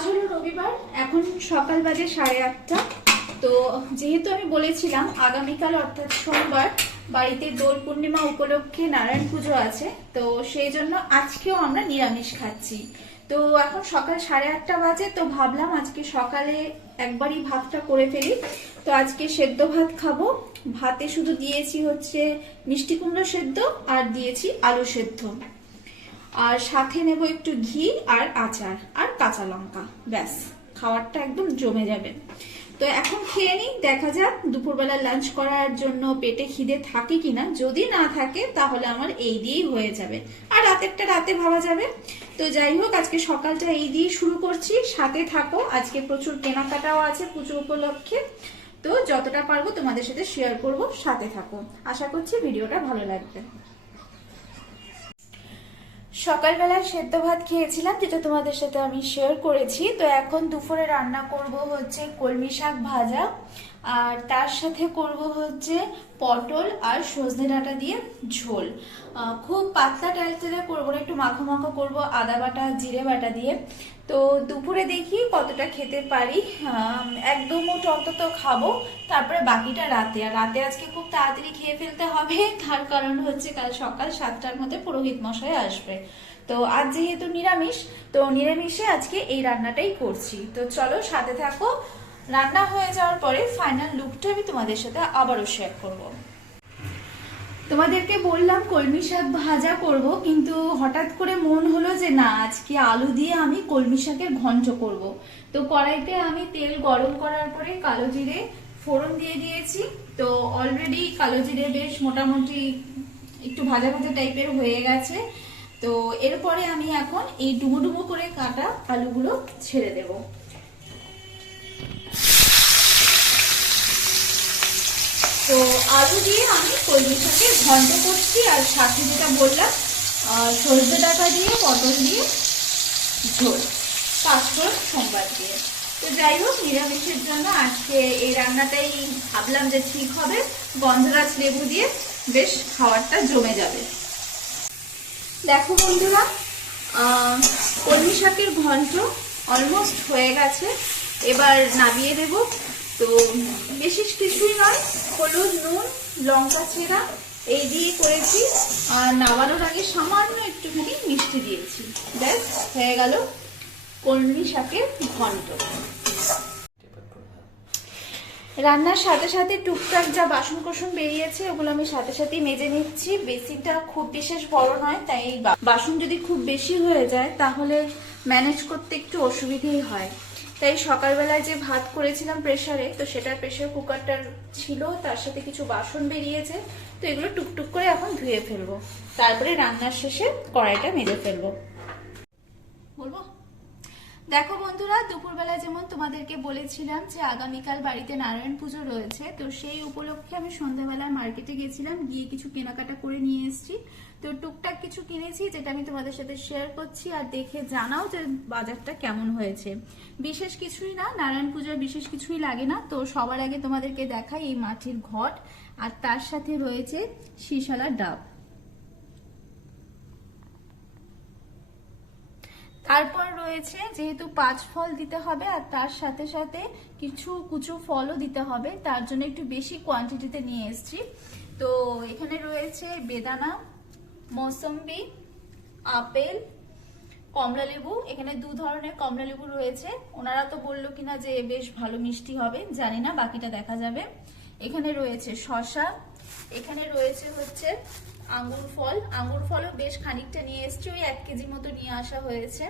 আজ হলো রবিবার, এখন সকাল বাজে 8:30। তো যেহেতু আমি বলেছিলাম আগামীকাল অর্থাৎ সোমবার বাড়িতে দোল পূর্ণিমা উপলক্ষে নারায়ণ পুজো আছে, তো সেই জন্য আজকেও আমরা নিরামিষ খাচ্ছি। তো এখন সকাল 8:30 বাজে, তো ভাবলাম আজকে সকালে একবারই ভাতটা করে ফেলি। তো আজকে সেদ্ধ ভাত খাবো। ভাতে শুধু দিয়েছি হচ্ছে মিষ্টি কুমড়ো সেদ্ধ আর দিয়েছি আলু সেদ্ধ, আর সাথে নেব একটু ঘি আর আচার আর কাঁচা লঙ্কা। ব্যাস, খাবারটা একদম জমে যাবে। তো এখন খেয়ে নিই, দেখা যাক দুপুরবেলা লাঞ্চ করার জন্য পেটে খিদে থাকে কিনা। যদি না থাকে তাহলে আমার এই দিয়েই হয়ে যাবে, আর রাতেরটা রাতে ভাবা যাবে। তো যাই হোক, আজকে সকালটা এই দিয়ে শুরু করছি, সাথে থাকো। আজকে প্রচুর কেনাকাটাও আছে পুজো উপলক্ষে, তো যতটা পারবো তোমাদের সাথে শেয়ার করব, সাথে থাকো। আশা করছি ভিডিওটা ভালো লাগবে। সকালবেলায় সেদ্ধ ভাত খেয়েছিলাম, যেটা তোমাদের সাথে আমি শেয়ার করেছি। তো এখন দুপুরে রান্না করব হচ্ছে কলমি শাক ভাজা, আর তার সাথে করব হচ্ছে পটল আর সজনে ডাঁটা দিয়ে ঝোল। খুব পাতলা টাইপের করবো না, একটু মাখো মাখো করবো আদা বাটা জিরে বাটা দিয়ে। তো দুপুরে দেখি কতটা খেতে পারি, একদম অন্তত খাবো, তারপরে বাকিটা রাতে। আর রাতে আজকে খুব তাড়াতাড়ি খেয়ে ফেলতে হবে, তার কারণ হচ্ছে কাল সকাল 7টার মধ্যে পুরোহিত মশাই আসবে। তো আজ যেহেতু নিরামিষ, তো নিরামিষে আজকে এই রান্নাটাই করছি। তো চলো সাথে থাকো। রান্না হয়ে যাওয়ার পরে ফাইনাল লুকটা আমি তোমাদের সাথে আবারও শেয়ার করব। তোমাদেরকে বললাম কলমি শাক ভাজা করব, কিন্তু হঠাৎ করে মন হলো যে না, আজকে আলু দিয়ে আমি কলমি শাকের ঘন্ট করব। তো কড়াইতে আমি তেল গরম করার পরে কালো জিরে ফোড়ন দিয়ে দিয়েছি। তো অলরেডি কালো জিরে বেশ মোটামুটি একটু ভাজা ভাজা টাইপের হয়ে গেছে। তো এরপরে আমি এখন এই ডুবো ডুবো করে কাটা আলুগুলো ছেড়ে দেব। তো আলু দিয়ে আমি কলমি শাকের ঘন্ট করছি, আর সাথে যেটা বললাম সজনে ডাঁটা দিয়ে পটল দিয়ে ঝোল, পাঁচফোড়ন সোমবার দিয়ে। তো যাই হোক, নিরামিষের জন্য আজকে এই রান্নাটাই ভাবলাম যে ঠিক হবে। গন্ধরাজ লেবু দিয়ে বেশ খাবারটা জমে যাবে। দেখো বন্ধুরা, কলমি শাকের ঘন্ট অলমোস্ট হয়ে গেছে, এবার নামিয়ে দেব। তো বেশি কিছুই নয়, হলুদ নুন লঙ্কা ছেঁড়া এই দিয়ে করেছি, আর নামানোর আগে সামান্য একটুখানি মিষ্টি দিয়েছি। ব্যাস হয়ে গেল কলমি শাকের ঘন্ট। রান্নার সাথে সাথে টুকটাক যা বাসন কোসন বেরিয়েছে ওগুলো আমি সাথে সাথেই মেজে নিচ্ছি। বেসিনটা খুব বিশেষ বড় নয়, তাই বাসন যদি খুব বেশি হয়ে যায় তাহলে ম্যানেজ করতে একটু অসুবিধেই হয়। তাই সকালবেলায় যে ভাত করেছিলাম প্রেসারে, তো সেটার প্রেসার কুকারটা ছিল, তার সাথে কিছু বাসন বেরিয়েছে। তো এগুলো টুকটুক করে এখন ধুয়ে ফেলবো, তারপরে রান্নার শেষে কড়াইটা মেজে ফেলবো। বলবো, দেখো বন্ধুরা, দুপুরবেলা যেমন তোমাদেরকে বলেছিলাম যে আগামীকাল বাড়িতে নারায়ণ পুজো রয়েছে, তো সেই উপলক্ষে আমি সন্ধ্যাবেলায় মার্কেটে গেছিলাম, গিয়ে কিছু কেনাকাটা করে নিয়ে এসেছি। তো টুকটাক কিছু কিনেছি, যেটা আমি তোমাদের সাথে শেয়ার করছি, আর দেখে জানাও যে বাজারটা কেমন হয়েছে। বিশেষ কিছুই না, নারায়ণ পুজোর বিশেষ কিছুই লাগে না। তো সবার আগে তোমাদেরকে দেখাই এই মাটির ঘট, আর তার সাথে রয়েছে শিশালা ডাব। তারপর রয়েছে যেহেতু 5 ফল দিতে হবে, আর তার সাথে সাথে কিছু কুচো ফলও দিতে হবে, তার জন্য একটু বেশি কোয়ান্টিটিতে নিয়ে এসেছি। তো এখানে রয়েছে বেদানা, মৌসম্বি, আপেল, কমলা লেবু। এখানে 2 ধরনের কমলা লেবু রয়েছে। ওনারা তো বললো কিনা যে বেশ ভালো মিষ্টি হবে, জানি না, বাকিটা দেখা যাবে। এখানে রয়েছে শসা, এখানে রয়েছে হচ্ছে আঙ্গুর ফল। আঙ্গুর ফলও বেশ খানিকটা নিয়ে এসছি, ওই 1 কেজি মতো নিয়ে আসা হয়েছে।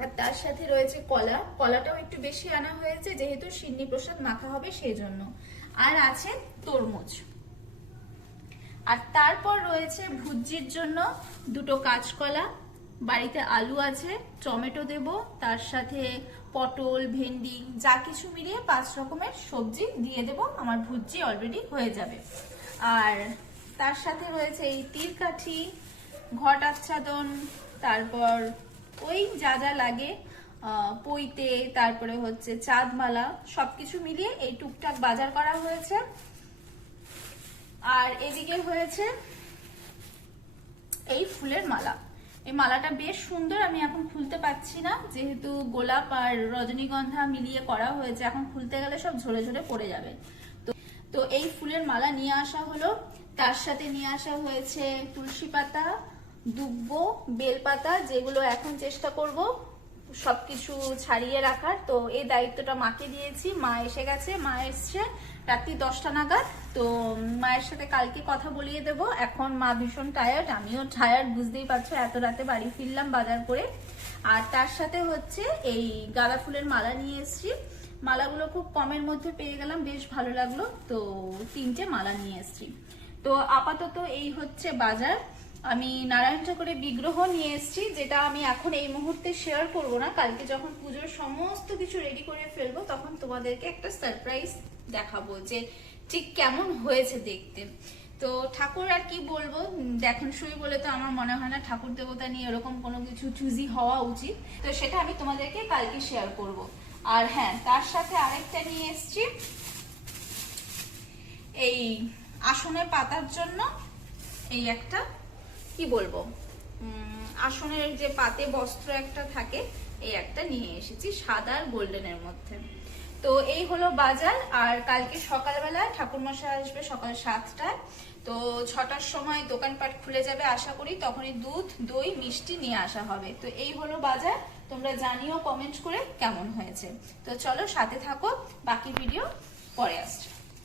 আর তার সাথে রয়েছে কলা, কলাটাও একটু বেশি আনা হয়েছে যেহেতু সিন্নি প্রসাদ মাখা হবে সেই জন্য। আর আছে তরমুজ। আর তারপর রয়েছে ভুজির জন্য 2টো কাঁচকলা, বাড়িতে আলু আছে, টমেটো দেব, তার সাথে পটল ভেন্ডি যা কিছু মিলিয়ে 5 রকমের সবজি দিয়ে দেব। আমার ভুজি অলরেডি হয়ে যাবে। আর তার সাথে রয়েছে এই তিলকাঠি, ঘট আচ্ছাদন, তারপর ওই যা যা লাগে পইতে, তারপরে হচ্ছে চাঁদমালা, সবকিছু মিলিয়ে এই টুকটাক বাজার করা হয়েছে। আর এদিকে হয়েছে এই ফুলের মালা। এই মালাটা বেশ সুন্দর, আমি এখন খুলতে পারছি না যেহেতু গোলাপ আর রজনীগন্ধা মিলিয়ে করা হয়েছে, এখন খুলতে গেলে সব ঝরে ঝরে পড়ে যাবে। তো এই ফুলের মালা নিয়ে আসা হলো, তার সাথে নিয়ে আসা হয়েছে তুলসী পাতা, দুব্ব, বেলপাতা, যেগুলো এখন চেষ্টা করব সবকিছু ছাড়িয়ে রাখার। তো এই দায়িত্বটা মাকে দিয়েছি, মা এসে গেছে, মা এসছে রাত্রি 10টা নাগাদ। তো মায়ের সাথে কালকে কথা বলিয়ে দেব। এখন মা ভীষণ টায়ার্ড, আমিও টায়ার্ড, বুঝতেই পারছো, এত রাতে বাড়ি ফিরলাম বাজার করে। আর তার সাথে হচ্ছে এই গাঁদা ফুলের মালা নিয়ে এসেছি। মালাগুলো খুব কমের মধ্যে পেয়ে গেলাম, বেশ ভালো লাগলো, তো 3টে মালা নিয়ে এসেছি। তো আপাতত এই হচ্ছে বাজার। আমি নারায়ণ ঠাকুরের বিগ্রহ নিয়ে এসেছি, যেটা আমি এখন এই মুহূর্তে শেয়ার করব না, কালকে যখন পুজোর সমস্ত কিছু রেডি করে ফেলবো তখন তোমাদেরকে একটা সারপ্রাইজ দেখাবো যে ঠিক কেমন হয়েছে দেখতে। তো ঠাকুর আর কি বলবো, দেখেন শুই বলে তো আমার মনে হয় না ঠাকুর দেবতা নিয়ে এরকম কোনো কিছু চুজি হওয়া উচিত, তো সেটা আমি তোমাদেরকে কালকে শেয়ার করব। আর হ্যাঁ, তার সাথে আরেকটা নিয়ে এসেছি এই আসনের পাতার জন্য, এই একটা কি বলবো আসনের যে পাতে বস্ত্র একটা থাকে, এই একটা নিয়ে এসেছি সাদা আর গোল্ডেনের মধ্যে। তো এই হলো বাজার। আর কালকে সকালবেলা ঠাকুরমশাই আসবে সকাল 7টায়, তো 6টার সময় দোকানপাট খুলে যাবে আশা করি, তখনই দুধ, দই, মিষ্টি নিয়ে আসা হবে। তো এই হলো বাজার, তোমরা জানিও কমেন্ট করে কেমন হয়েছে। তো চলো সাথে থাকো, বাকি ভিডিও পরে আসছে।